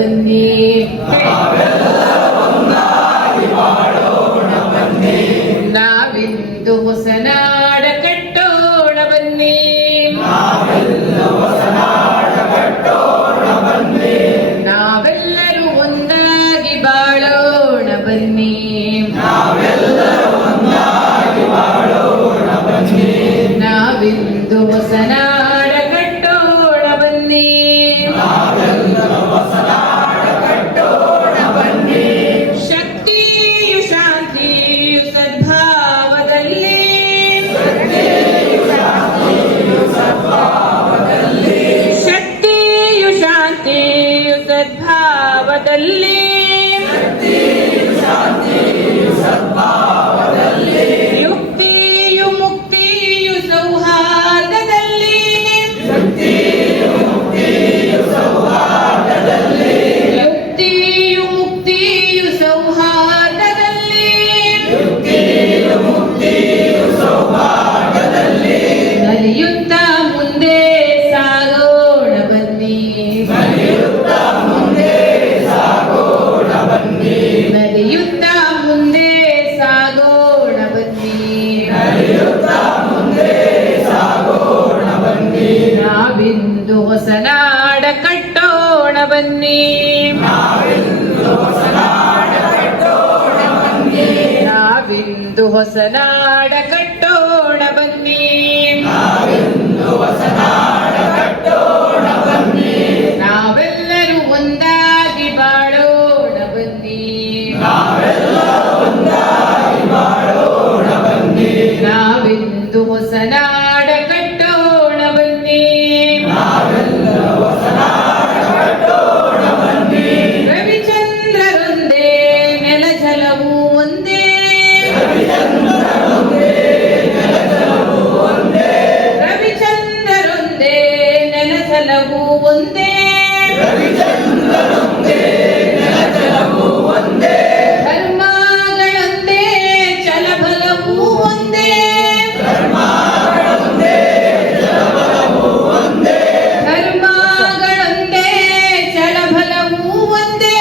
ಬನ್ನಿ. ನಾವಿಂದು ಹೊಸನಾಡ ಕಟ್ಟೋಣ ಬನ್ನಿ. ನಾವೆಲ್ಲರೂ ಒಂದಾಗಿ ಬಾಳೋಣ ಬನ್ನಿ. ನಾವಿಂದು ಹೊಸನಾಡ ಕಟ್ಟೋಣ ಬನ್ನಿ. ಶಕ್ತಿಯು ಶಾಂತಿಯು ಸದ್ಭಾವದಲ್ಲಿ. ಶಕ್ತಿಯು ಶಾಂತಿಯು ಸದ್ಭಾವದಲ್ಲಿ. ಯುಕ್ತಿಯು ಮುಕ್ತಿಯು ಸೌಹಾರ್ದದಲ್ಲಿ. ಯುಕ್ತಿಯು ಮುಕ್ತಿಯು ಸೌಹಾರ್ದದಲ್ಲಿ. ನಲಿಯುತ್ತಾ ಮುಂದೆ ಸಾಗೋಣ ಬನ್ನಿ. ನಲಿಯುತ್ತಾ ಮುಂದೆ ಸಾಗೋಣ ಬನ್ನಿ. ನಾವಿಂದು ಹೊಸನಾಡ ಕಟ್ಟೋಣ ಬನ್ನಿ. ನಾವಿಂದು ಹೊಸನಾಡ ಕಟ್ಟೋಣ ಬನ್ನಿ. ನಾವೆಲ್ಲರೂ ಒಂದಾಗಿ ಬಾಳೋಣ ಬನ್ನಿ. ನಾವಿಂದು ಹೊಸನಾಡ ಕಟ್ಟೋಣ ಬನ್ನಿ. ರವಿಚಂದ್ರರೊಂದೇ ನೆಲಜಲವು ಒಂದೇ. ರವಿಚಂದ್ರರೊಂದೇ ನೆಲಜಲವು ಒಂದೇ. ಧರ್ಮಗಳೊಂದೇ ಛಲಬಲವೂ ಒಂದೇ. ಧರ್ಮಗಳೊಂದೇ ಛಲಬಲವೂ ಒಂದೇ.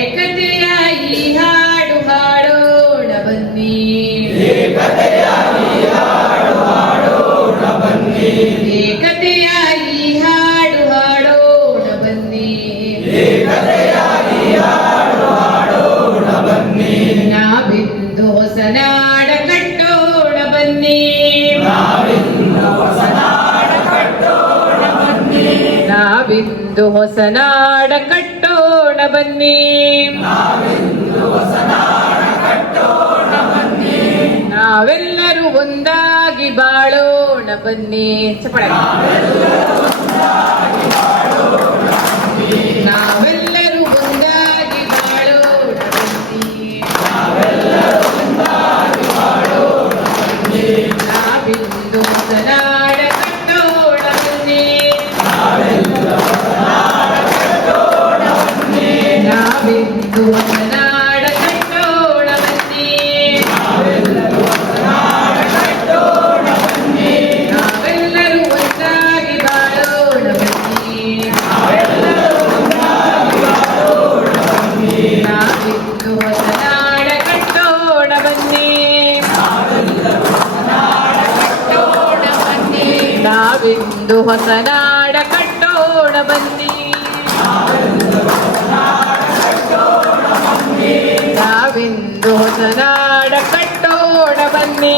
ಏಕತೆಯ ಈ ಹಾಡು ಹಾಡೋಣ ಬನ್ನಿ. ಏಕತೆಯ ಈ ಹಾಡು ಹಾಡೋಣ ಬನ್ನಿ. ನಾವಿಂದು ಹೊಸನಾಡ ಕಟ್ಟೋಣ ಬನ್ನಿ. ನಾವಿಂದು ಹೊಸನಾಡ ಕಟ್ಟೋಣ ಬನ್ನಿ. ನಾವೆಲ್ಲರೂ ಒಂದಾಗಿ ಬಾಳೋಣ ಬನ್ನಿ. ಚಪ್ಪಾಳೆ. ನಾವೆಲ್ಲರೂ ಒಂದಾಗಿ ಬಾಳೋಣ ಬನ್ನಿ. ನಾವಿಂದು ಹೊಸನಾಡ ಕಟ್ಟೋಣ ಬನ್ನಿ. ನಾವಿಂದು ಹೊಸನಾಡ ಕಟ್ಟೋಣ ಬನ್ನಿ. ನಾವೆಲ್ಲರೂ ಒಂದಾಗಿ ಬಾಳೋಣ ಬನ್ನಿ. ನಾವಿಂದು ಹೊಸನಾಡ ಕಟ್ಟೋಣ ಬನ್ನಿ. ನಾವಿಂದು ಹೊಸನಾಡ ಕಟ್ಟೋಣ ಬನ್ನಿ. ನಾವಿಂದು ಹೊಸನಾಡ ಕಟ್ಟೋಣ ಬನ್ನಿ.